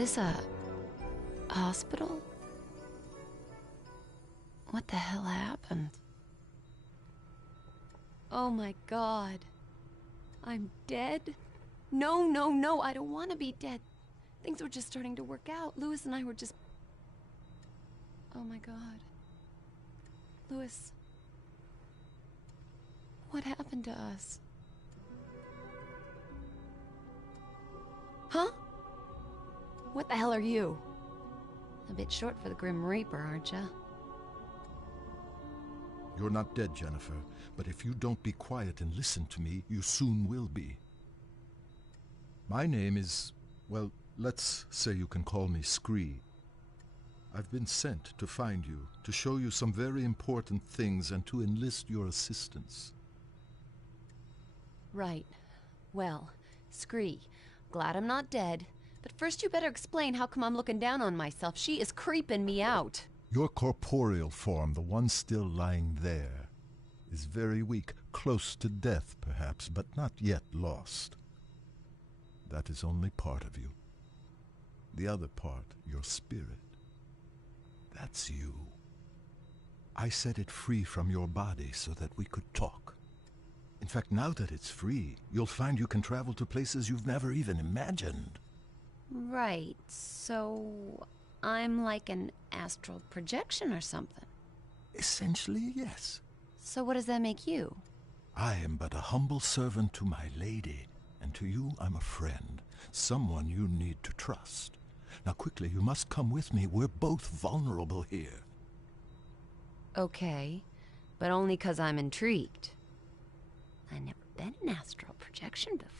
this a hospital? What the hell happened? Oh my god. I'm dead? No, no, no, I don't want to be dead. Things were just starting to work out. Louis and I were just... Oh my god. Louis. What happened to us? Huh? What the hell are you? A bit short for the Grim Reaper, aren't ya? You're not dead, Jennifer, but if you don't be quiet and listen to me, you soon will be. My name is, well, let's say you can call me Scree. I've been sent to find you, to show you some very important things and to enlist your assistance. Right. Well, Scree, glad I'm not dead, but first you better explain how come I'm looking down on myself. She is creeping me out. Your corporeal form, the one still lying there, is very weak, close to death perhaps, but not yet lost. That is only part of you. The other part, your spirit, that's you. I set it free from your body so that we could talk. In fact, now that it's free, you'll find you can travel to places you've never even imagined. Right, so I'm like an astral projection or something. Essentially, yes. So what does that make you? I am but a humble servant to my lady, and to you I'm a friend, someone you need to trust. Now quickly, you must come with me. We're both vulnerable here. Okay, but only 'cause I'm intrigued. I've never been an astral projection before.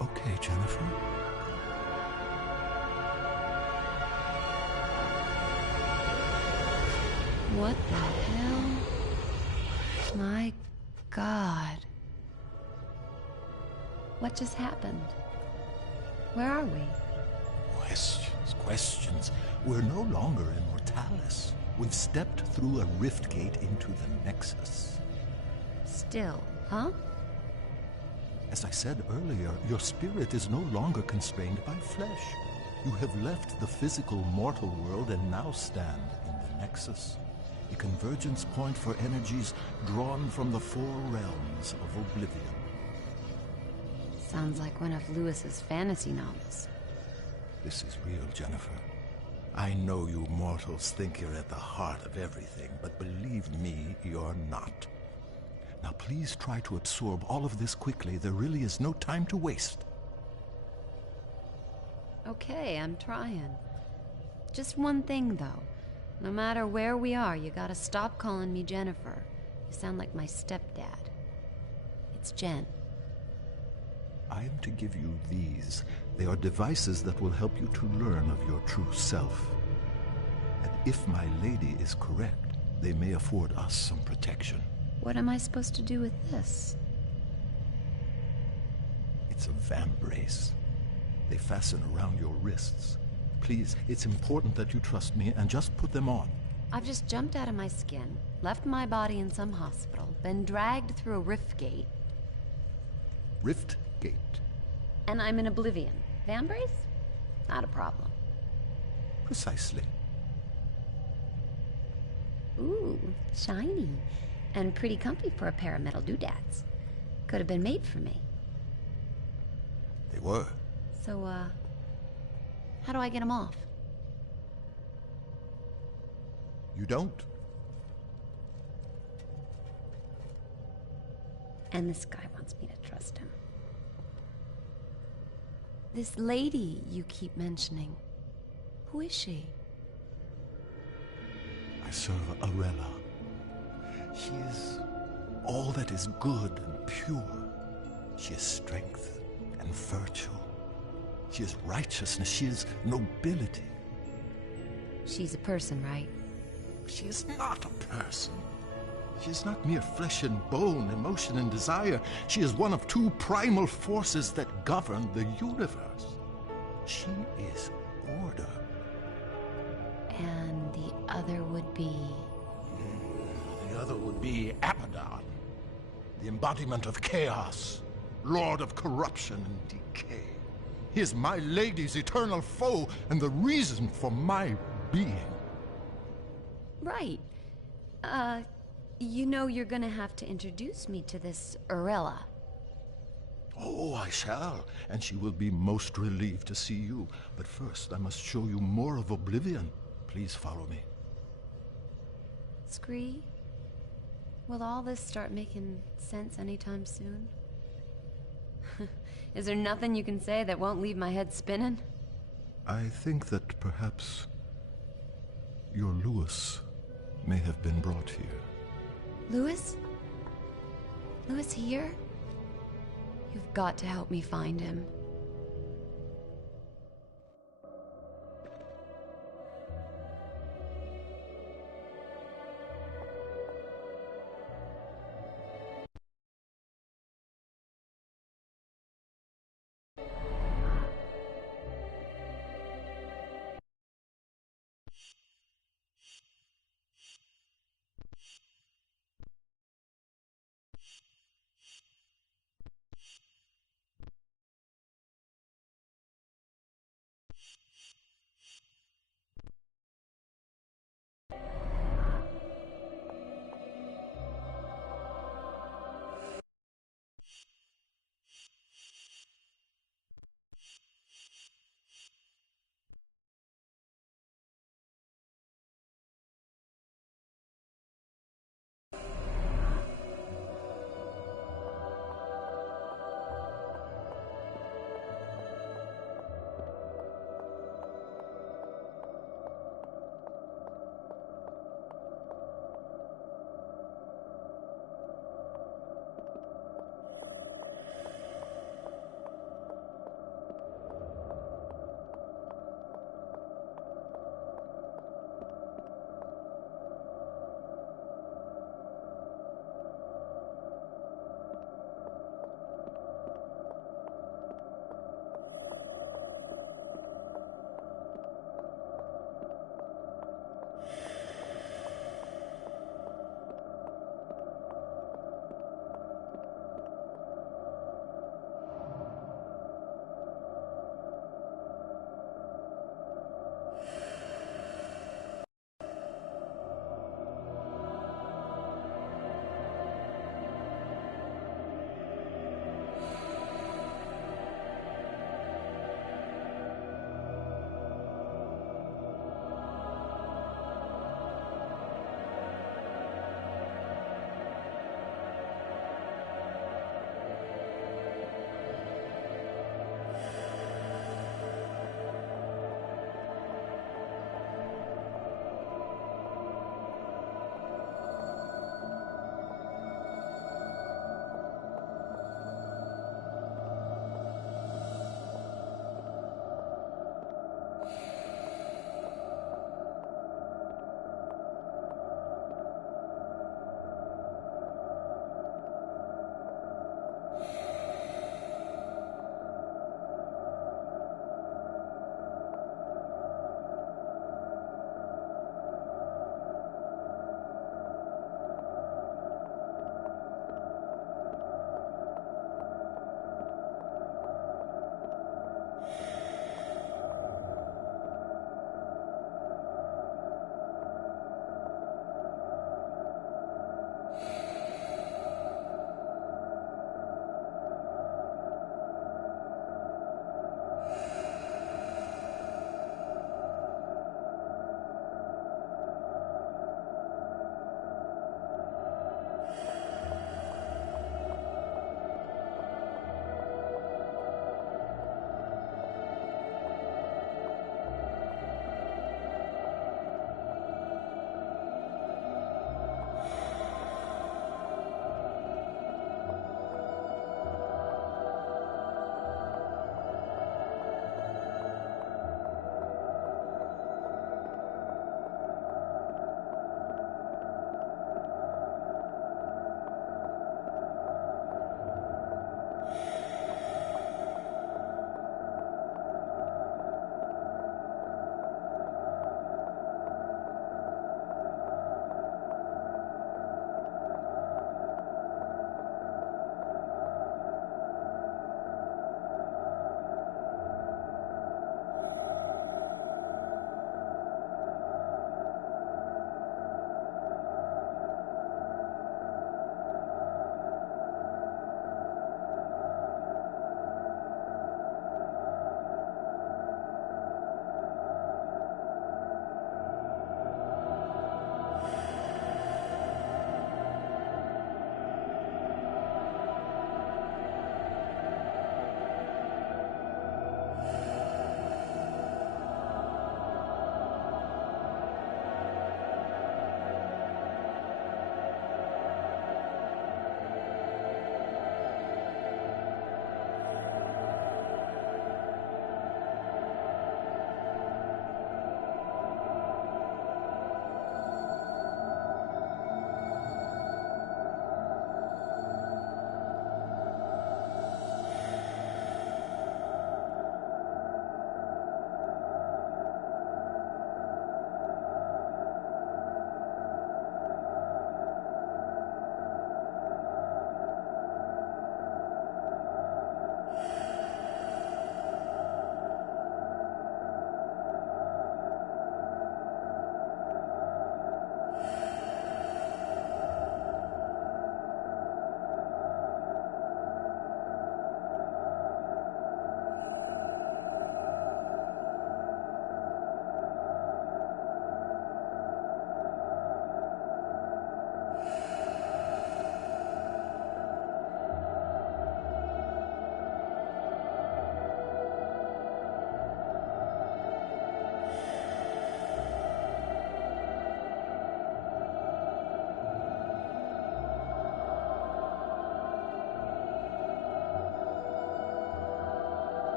Okay, Jennifer. What the hell? My God. What just happened? Where are we? Questions. We're no longer in Mortalis. We've stepped through a rift gate into the Nexus. Still, huh? As I said earlier, your spirit is no longer constrained by flesh. You have left the physical mortal world and now stand in the Nexus, a convergence point for energies drawn from the four realms of oblivion. Sounds like one of Lewis's fantasy novels. This is real, Jennifer. I know you mortals think you're at the heart of everything, but believe me, you're not. Now please try to absorb all of this quickly. There really is no time to waste. Okay, I'm trying. Just one thing, though. No matter where we are, you gotta stop calling me Jennifer. You sound like my stepdad. It's Jen. I am to give you these. They are devices that will help you to learn of your true self. And if my lady is correct, they may afford us some protection. What am I supposed to do with this? It's a vambrace. They fasten around your wrists. Please, it's important that you trust me and just put them on. I've just jumped out of my skin, left my body in some hospital, been dragged through a rift gate. Rift gate. And I'm in oblivion. Vambrace? Not a problem. Precisely. Ooh, shiny. And pretty comfy for a pair of metal doodads. Could have been made for me. They were. So, how do I get them off? You don't? And this guy wants me to trust him. This lady you keep mentioning, who is she? I serve Arella. She is all that is good and pure. She is strength and virtue. She is righteousness. She is nobility. She's a person, right? She is not a person. She is not mere flesh and bone, emotion and desire. She is one of two primal forces that govern the universe. She is order. And the other would be... The other would be Abaddon. the embodiment of chaos, lord of corruption and decay. He is my lady's eternal foe and the reason for my being. Right. You know you're gonna have to introduce me to this Urella. Oh, I shall, and she will be most relieved to see you. But first, I must show you more of Oblivion. Please follow me. Scree, will all this start making sense anytime soon? Is there nothing you can say that won't leave my head spinning? I think that perhaps your Lewis may have been brought here. Lewis? Lewis here? You've got to help me find him.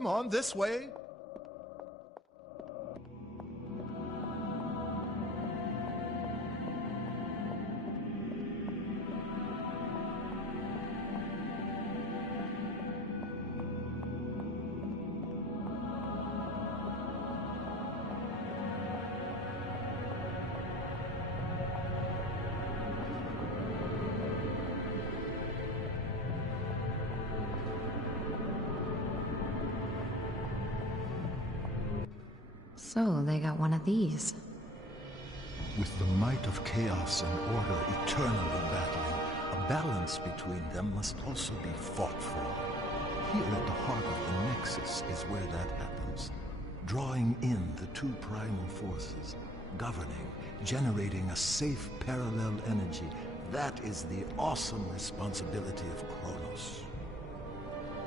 Come on, this way. So, they got one of these. With the might of chaos and order eternally battling, a balance between them must also be fought for. Here at the heart of the Nexus is where that happens. Drawing in the two primal forces, governing, generating a safe parallel energy, that is the awesome responsibility of Kronos.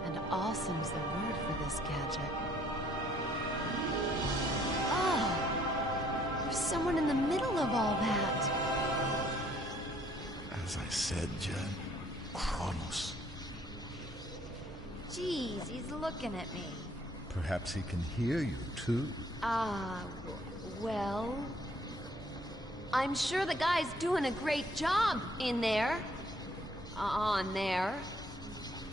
And awesome's the word for this gadget. Oh! There's someone in the middle of all that. As I said, Jen, Kronos. Jeez, he's looking at me. Perhaps he can hear you, too. Well... I'm sure the guy's doing a great job in there. On there.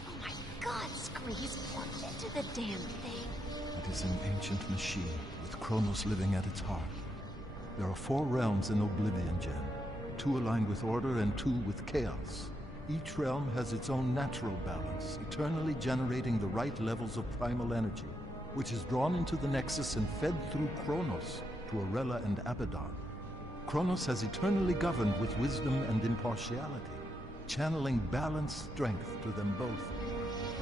Oh my god, Scree, he's plugged into the damn thing. It is an ancient machine, with Kronos living at its heart. There are 4 realms in Oblivion, Jen. 2 aligned with order and 2 with chaos. Each realm has its own natural balance, eternally generating the right levels of primal energy, which is drawn into the Nexus and fed through Kronos to Arella and Abaddon. Kronos has eternally governed with wisdom and impartiality, channeling balanced strength to them both.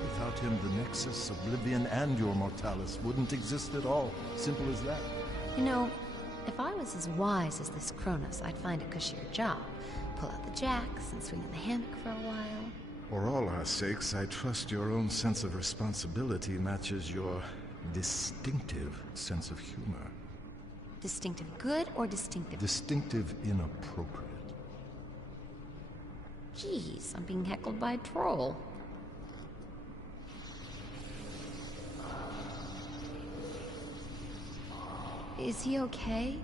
Without him, the Nexus, Oblivion, and your Mortalis wouldn't exist at all. Simple as that. You know, if I was as wise as this Kronos, I'd find a cushier job. Pull out the jacks and swing in the hammock for a while. For all our sakes, I trust your own sense of responsibility matches your distinctive sense of humor. Distinctive good or distinctive? Distinctive inappropriate. Jeez, I'm being heckled by a troll. Is he okay?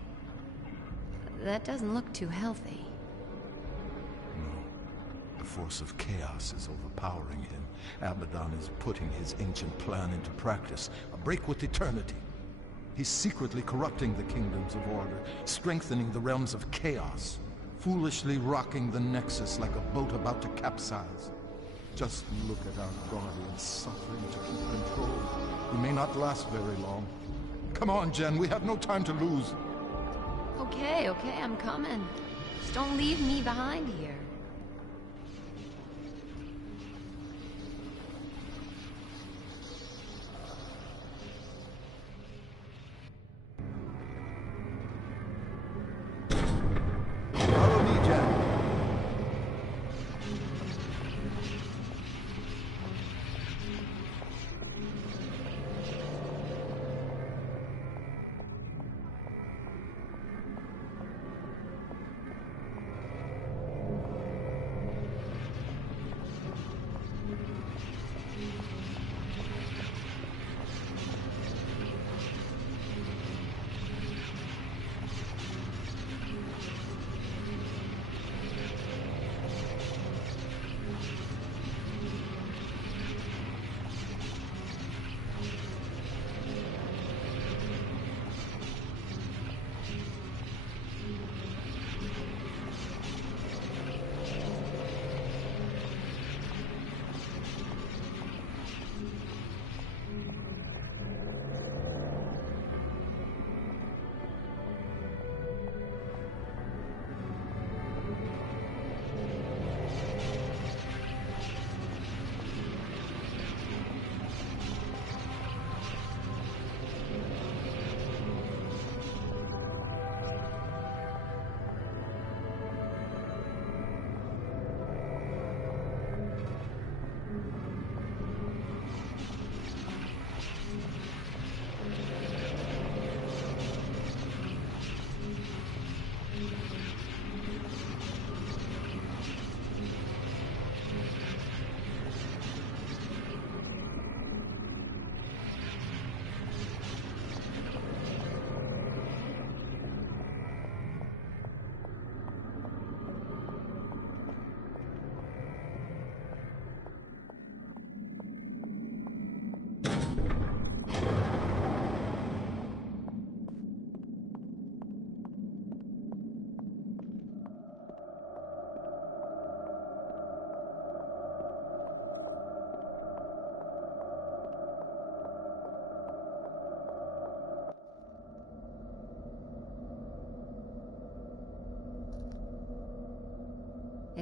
That doesn't look too healthy. No. The force of chaos is overpowering him. Abaddon is putting his ancient plan into practice. A break with eternity. He's secretly corrupting the kingdoms of order, strengthening the realms of chaos, foolishly rocking the Nexus like a boat about to capsize. Just look at our guardians suffering to keep control. We may not last very long. Come on, Jen, we have no time to lose. Okay, I'm coming. Just don't leave me behind here. Follow me, Jen.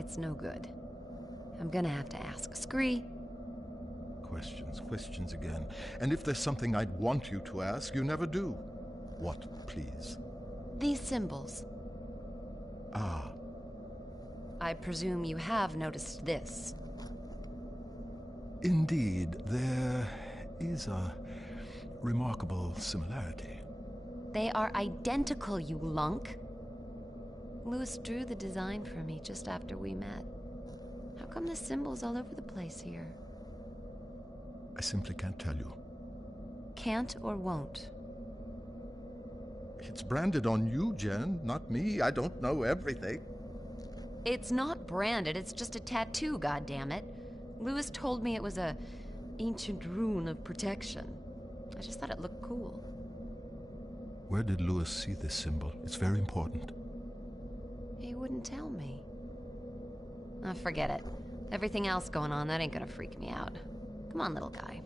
It's no good. I'm gonna have to ask. Scree. Questions again. And if there's something I'd want you to ask, you never do. What, please? These symbols. Ah. I presume you have noticed this. Indeed, there is a remarkable similarity. They are identical, you lunk. Louis drew the design for me just after we met. How come the symbols all over the place here? I simply can't tell you. Can't or won't? It's branded on you, Jen, not me. I don't know everything. It's not branded, it's just a tattoo, goddammit. Louis told me it was a ancient rune of protection. I just thought it looked cool. Where did Louis see this symbol? It's very important. He wouldn't tell me. Oh, forget it. Everything else going on, that ain't gonna freak me out. Come on, little guy.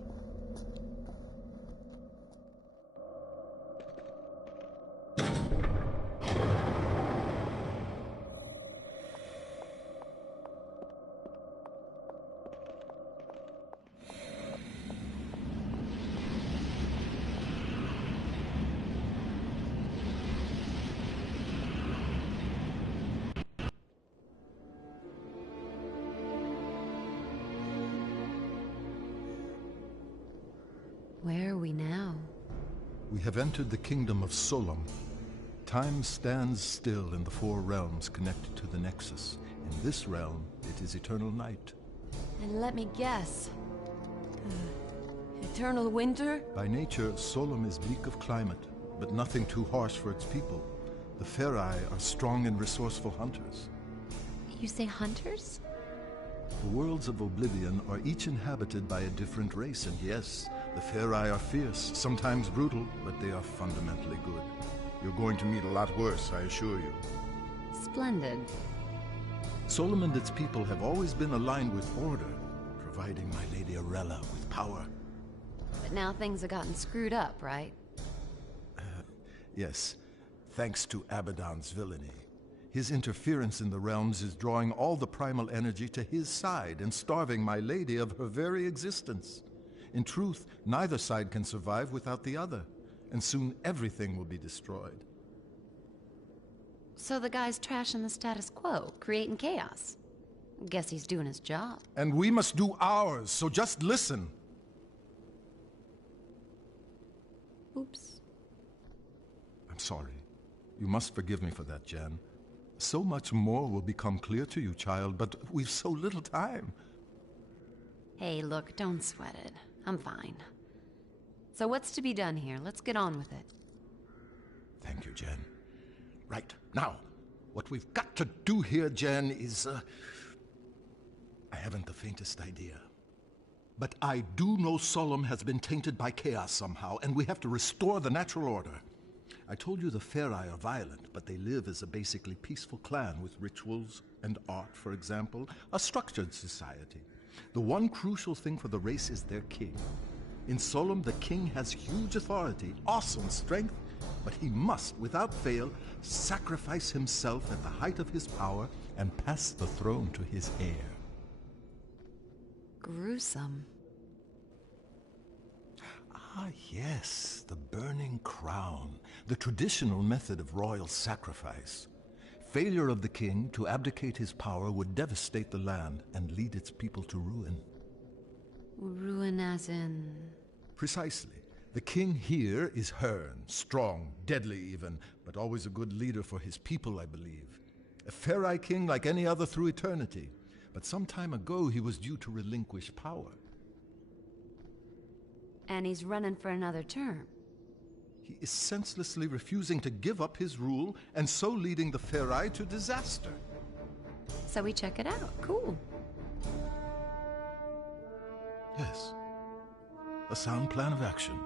Where are we now? We have entered the kingdom of Solom. Time stands still in the four realms connected to the Nexus. In this realm, it is eternal night. And let me guess. Eternal winter? By nature, Solom is bleak of climate, but nothing too harsh for its people. The Ferai are strong and resourceful hunters. You say hunters? The worlds of Oblivion are each inhabited by a different race, and yes, the Ferai are fierce, sometimes brutal, but they are fundamentally good. You're going to meet a lot worse, I assure you. Splendid. Solom and its people have always been aligned with order, providing my Lady Arella with power. But now things have gotten screwed up, right? Yes, thanks to Abaddon's villainy. His interference in the realms is drawing all the primal energy to his side and starving my lady of her very existence. In truth, neither side can survive without the other, and soon everything will be destroyed. So the guy's trashing the status quo, creating chaos. Guess he's doing his job. And we must do ours, so just listen. Oops. I'm sorry. You must forgive me for that, Jan. So much more will become clear to you, child, but we've so little time. Hey, look, don't sweat it. I'm fine. So what's to be done here? Let's get on with it. Thank you, Jen. Right, now, what we've got to do here, Jen, is, I haven't the faintest idea. But I do know Solom has been tainted by chaos somehow, and we have to restore the natural order. I told you the Ferai are violent, but they live as a basically peaceful clan with rituals and art, for example, a structured society. The one crucial thing for the race is their king. In Solom, the king has huge authority, awesome strength, but he must, without fail, sacrifice himself at the height of his power and pass the throne to his heir. Gruesome. Ah, yes, the burning crown, the traditional method of royal sacrifice. Failure of the king to abdicate his power would devastate the land and lead its people to ruin. Ruin as in... Precisely. The king here is Hearn, strong, deadly even, but always a good leader for his people, I believe. A Ferai king like any other through eternity. But some time ago he was due to relinquish power. And he's running for another term. He is senselessly refusing to give up his rule, and so leading the Ferai to disaster. So we check it out. Cool. Yes. A sound plan of action.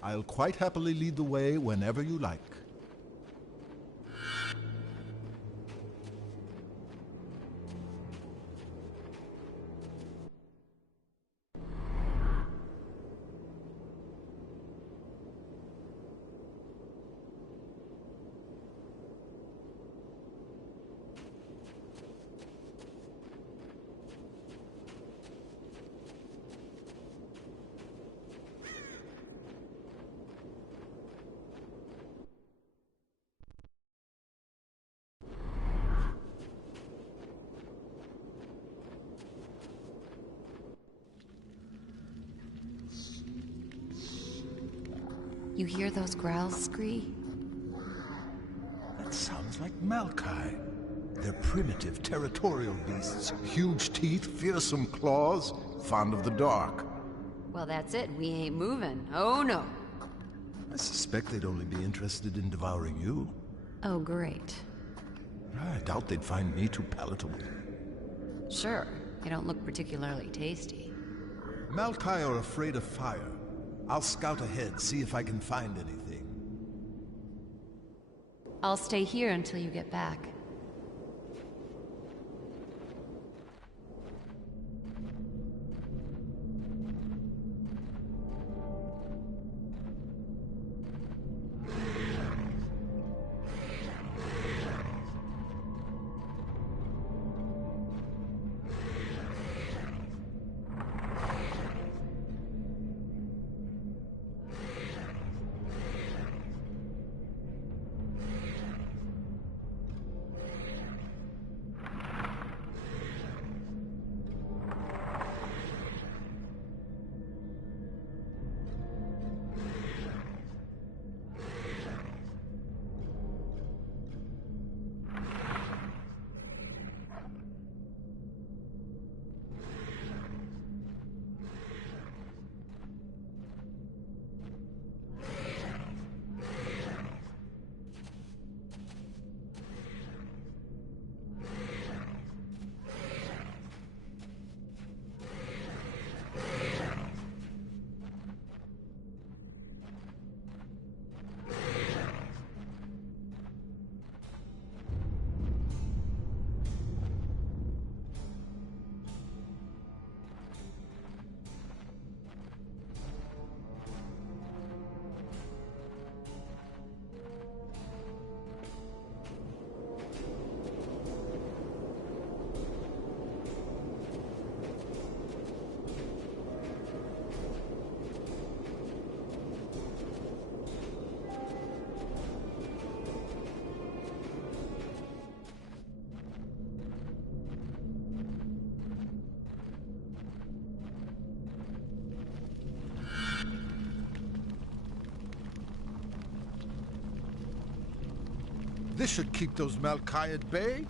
I'll quite happily lead the way whenever you like. You hear those growls, Scree? That sounds like Malkai. They're primitive, territorial beasts. Huge teeth, fearsome claws, fond of the dark. Well, that's it. We ain't moving. Oh, no. I suspect they'd only be interested in devouring you. Oh, great. I doubt they'd find me too palatable. Sure. You don't look particularly tasty. Malkai are afraid of fire. I'll scout ahead, see if I can find anything. I'll stay here until you get back. This should keep those Malkai at bay.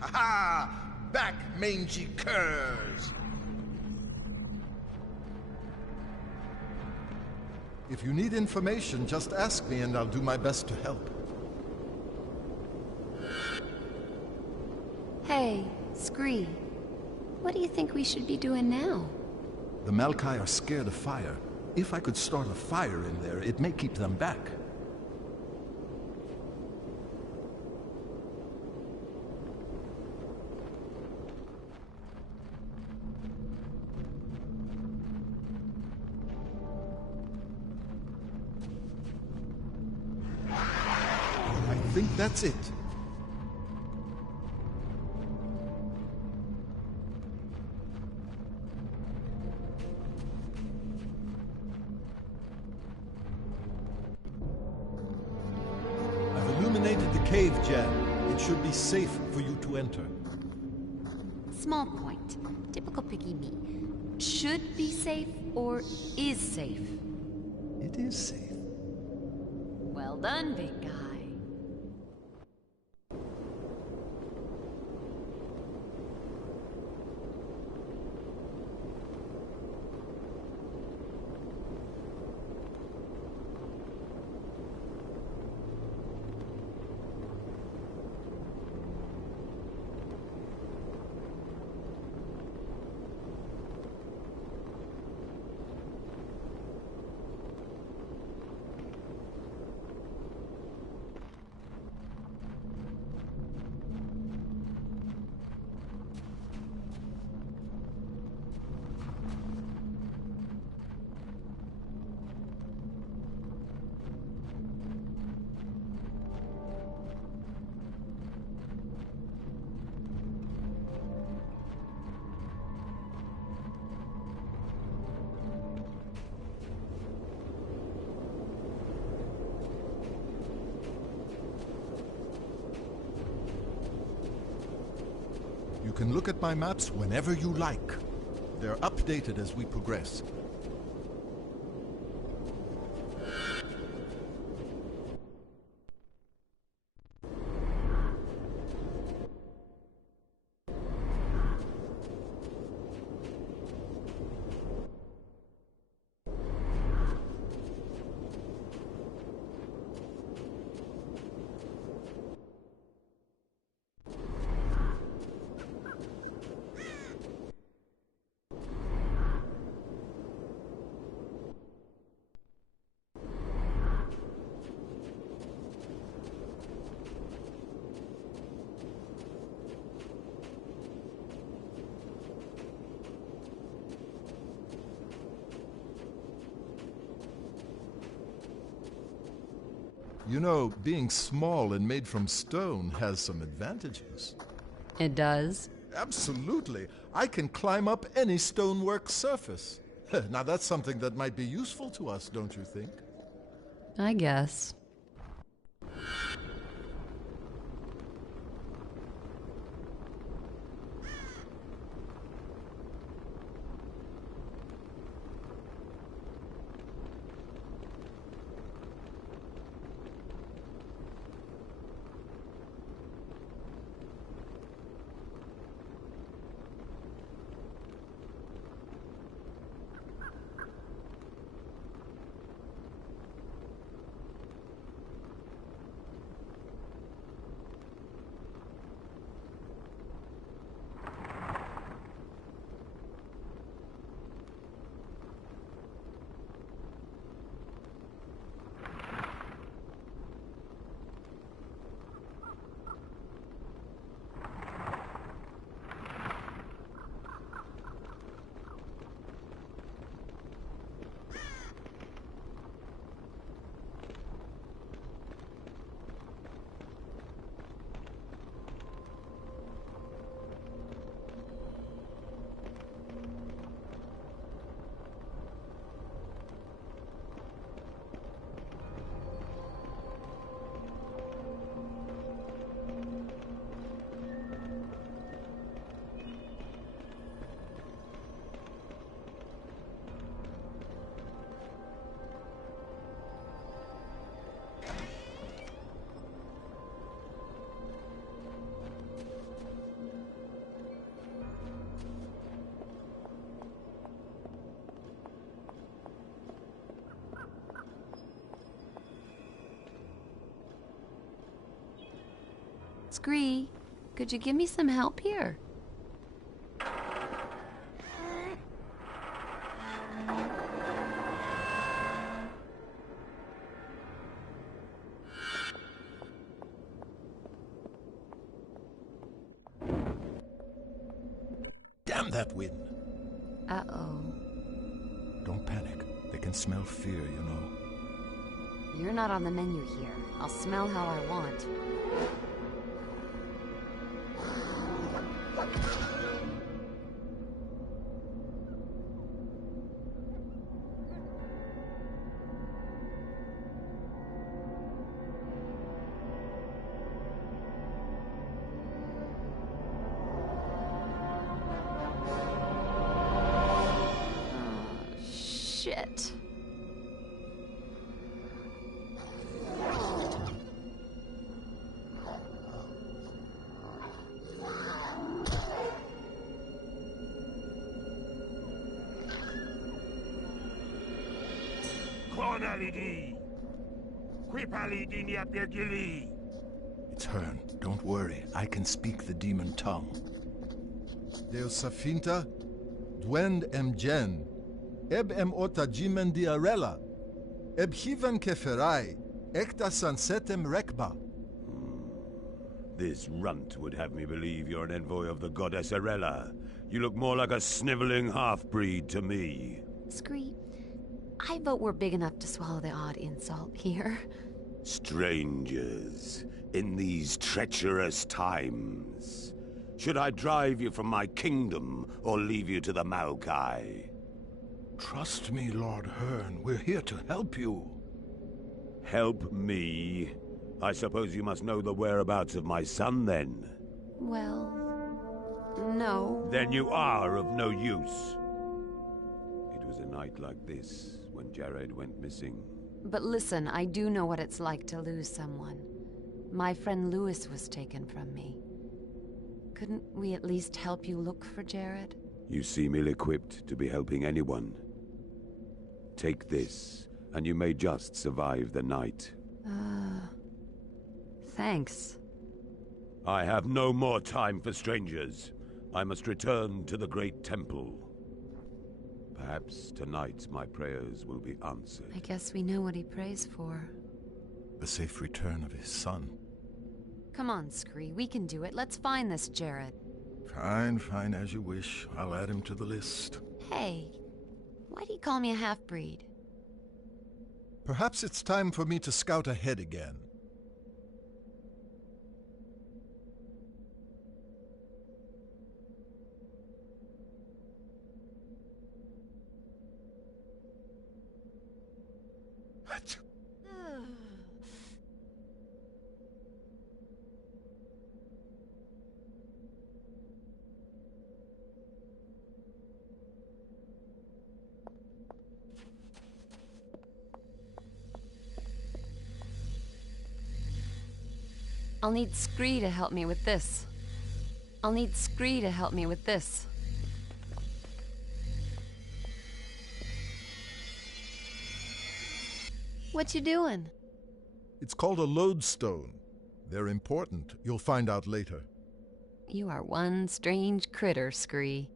Ha! Back, mangy curs! If you need information, just ask me and I'll do my best to help. Hey, Scree. What do you think we should be doing now? The Malkai are scared of fire. If I could start a fire in there, it may keep them back. I think that's it. I've illuminated the cave, Jan. It should be safe for you to enter. Small point. Typical picky me. Should be safe or is safe? It is safe. Well done, big guy. can look at my maps whenever you like. They're updated as we progress. You know, being small and made from stone has some advantages. It does? Absolutely. I can climb up any stonework surface. Now that's something that might be useful to us, don't you think? I guess. Scree, could you give me some help here? Damn that wind! Uh-oh. Don't panic. They can smell fear, you know. You're not on the menu here. I'll smell how I want. Shit. It's Hearn. Don't worry. I can speak the demon tongue. Deus Safinta, Dwend Jen, Eb Ota Jimen Diarella, Eb Hivan Keferai, Ekta Sansetem Rekba. This runt would have me believe you're an envoy of the goddess Arella. You look more like a sniveling half-breed to me. Scree, I vote we're big enough to swallow the odd insult here. Strangers, in these treacherous times. Should I drive you from my kingdom, or leave you to the Maokai? Trust me, Lord Hearn. We're here to help you. Help me? I suppose you must know the whereabouts of my son, then? Well, No. Then you are of no use. It was a night like this when Jared went missing. But listen, I do know what it's like to lose someone. My friend Lewis was taken from me. Couldn't we at least help you look for Jared? You seem ill-equipped to be helping anyone. Take this, and you may just survive the night. Thanks. I have no more time for strangers. I must return to the Great Temple. Perhaps tonight my prayers will be answered. I guess we know what he prays for. The safe return of his son. Come on, Scree, we can do it. Let's find this Jared. Fine, fine, as you wish. I'll add him to the list. Hey, why'd he call me a half-breed? Perhaps it's time for me to scout ahead again. I'll need Scree to help me with this. What you doing? It's called a lodestone. They're important. You'll find out later. You are one strange critter, Scree.